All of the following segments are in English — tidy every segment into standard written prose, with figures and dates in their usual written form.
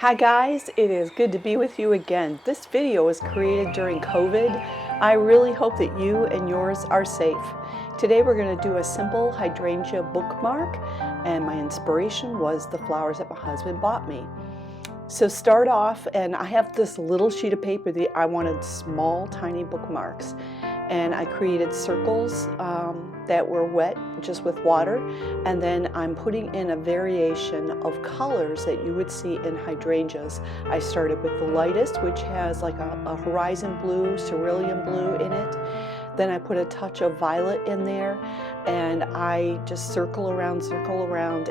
Hi guys, it is good to be with you again. This video was created during COVID. I really hope that you and yours are safe. Today we're going to do a simple hydrangea bookmark, and my inspiration was the flowers that my husband bought me. So start off, and I have this little sheet of paper that I wanted small, tiny bookmarks. And I created circles that were wet just with water, and then I'm putting in a variation of colors that you would see in hydrangeas. I started with the lightest, which has like a horizon blue, cerulean blue in it. Then I put a touch of violet in there, and I just circle around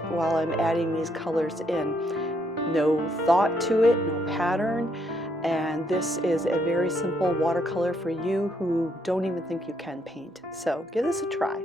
while I'm adding these colors in. No thought to it, no pattern. And this is a very simple watercolor for you who don't even think you can paint. So give this a try.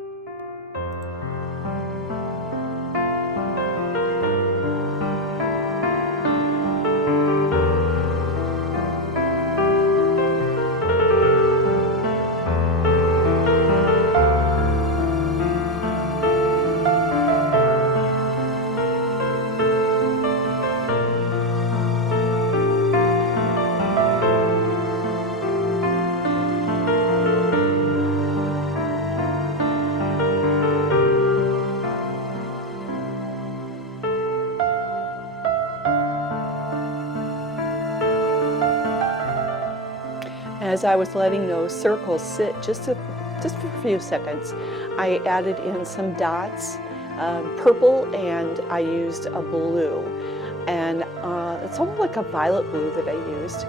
As I was letting those circles sit just for a few seconds, I added in some dots, purple, and I used a blue. And it's almost like a violet blue that I used.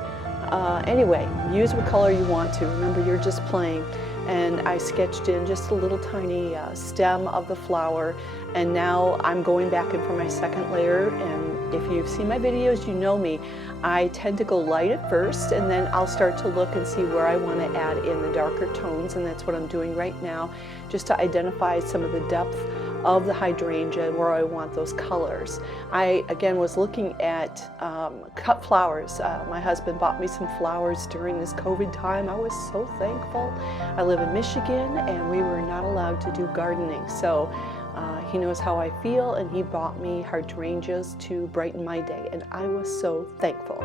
Anyway, use what color you want to. Remember, you're just playing. And I sketched in just a little tiny stem of the flower. And now I'm going back in for my second layer. And if you've seen my videos, you know me. I tend to go light at first, and then I'll start to look and see where I want to add in the darker tones, and that's what I'm doing right now, just to identify some of the depth of the hydrangea and where I want those colors. I, again, was looking at cut flowers. My husband bought me some flowers during this COVID time. I was so thankful. I live in Michigan, and we were not allowed to do gardening, so he knows how I feel, and he bought me hydrangeas to brighten my day, and I was so thankful.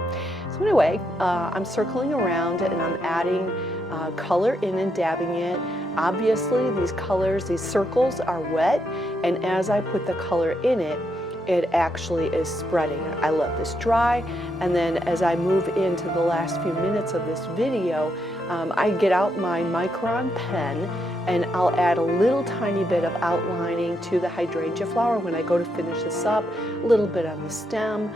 So anyway, I'm circling around and I'm adding color in and dabbing it. Obviously, these colors, these circles are wet, and as I put the color in it, it actually is spreading. I let this dry, and then as I move into the last few minutes of this video, I get out my micron pen and I'll add a little tiny bit of outlining to the hydrangea flower when I go to finish this up, a little bit on the stem,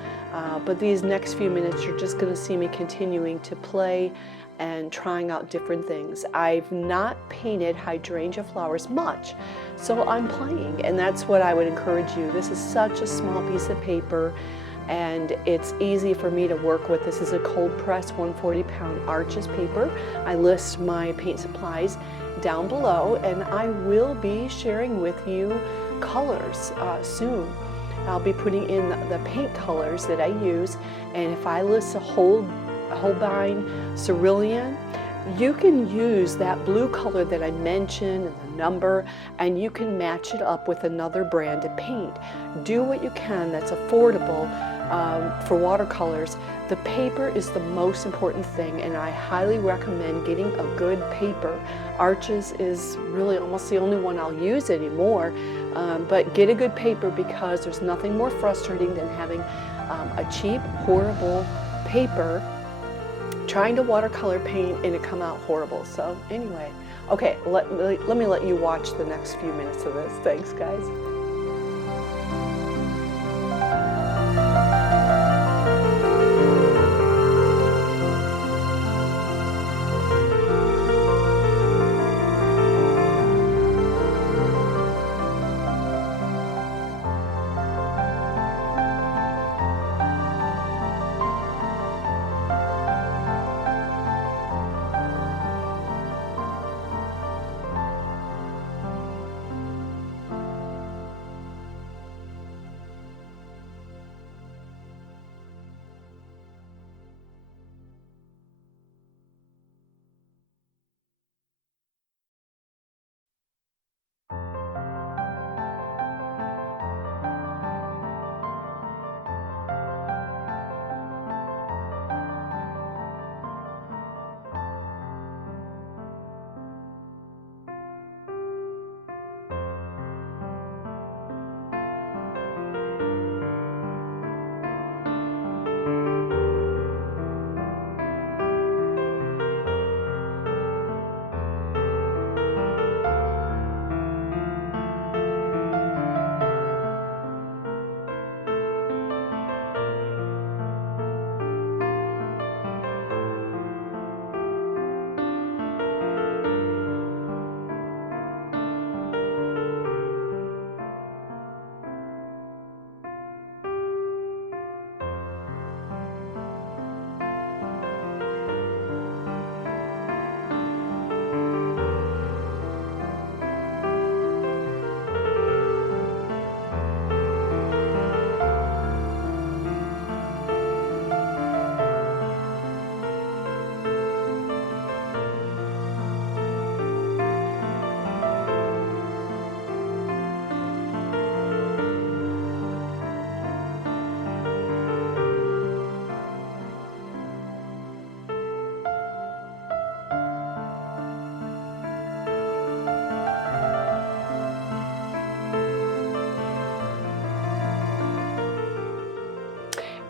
but these next few minutes you're just going to see me continuing to play and trying out different things. I've not painted hydrangea flowers much, so I'm playing, and that's what I would encourage you. This is such a small piece of paper, and it's easy for me to work with. This is a cold press 140-pound Arches paper. I list my paint supplies down below, and I will be sharing with you colors soon. I'll be putting in the paint colors that I use, and if I list a Holbein cerulean, you can use that blue color that I mentioned and the number, and you can match it up with another brand of paint. Do what you can that's affordable for watercolors. The paper is the most important thing, and I highly recommend getting a good paper. Arches is really almost the only one I'll use anymore, but get a good paper, because there's nothing more frustrating than having a cheap, horrible paper trying to watercolor paint and it come out horrible. So anyway, okay, let me let you watch the next few minutes of this. Thanks, guys.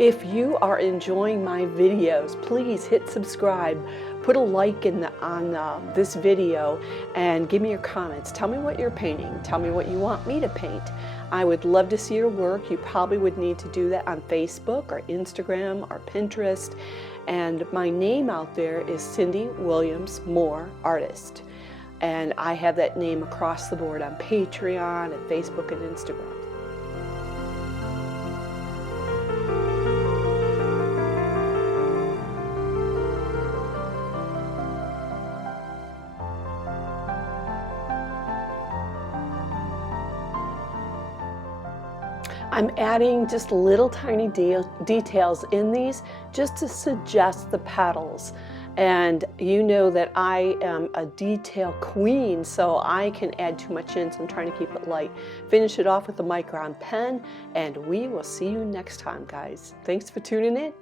If you are enjoying my videos, please hit subscribe, put a like on this video, and give me your comments. Tell me what you're painting. Tell me what you want me to paint. I would love to see your work. You probably would need to do that on Facebook or Instagram or Pinterest. And my name out there is Cindy Williams Moore Artist. And I have that name across the board on Patreon and Facebook and Instagram. I'm adding just little tiny details in these just to suggest the petals. And you know that I am a detail queen, so I can add too much in, so I'm trying to keep it light. Finish it off with a micron pen, and we will see you next time, guys. Thanks for tuning in.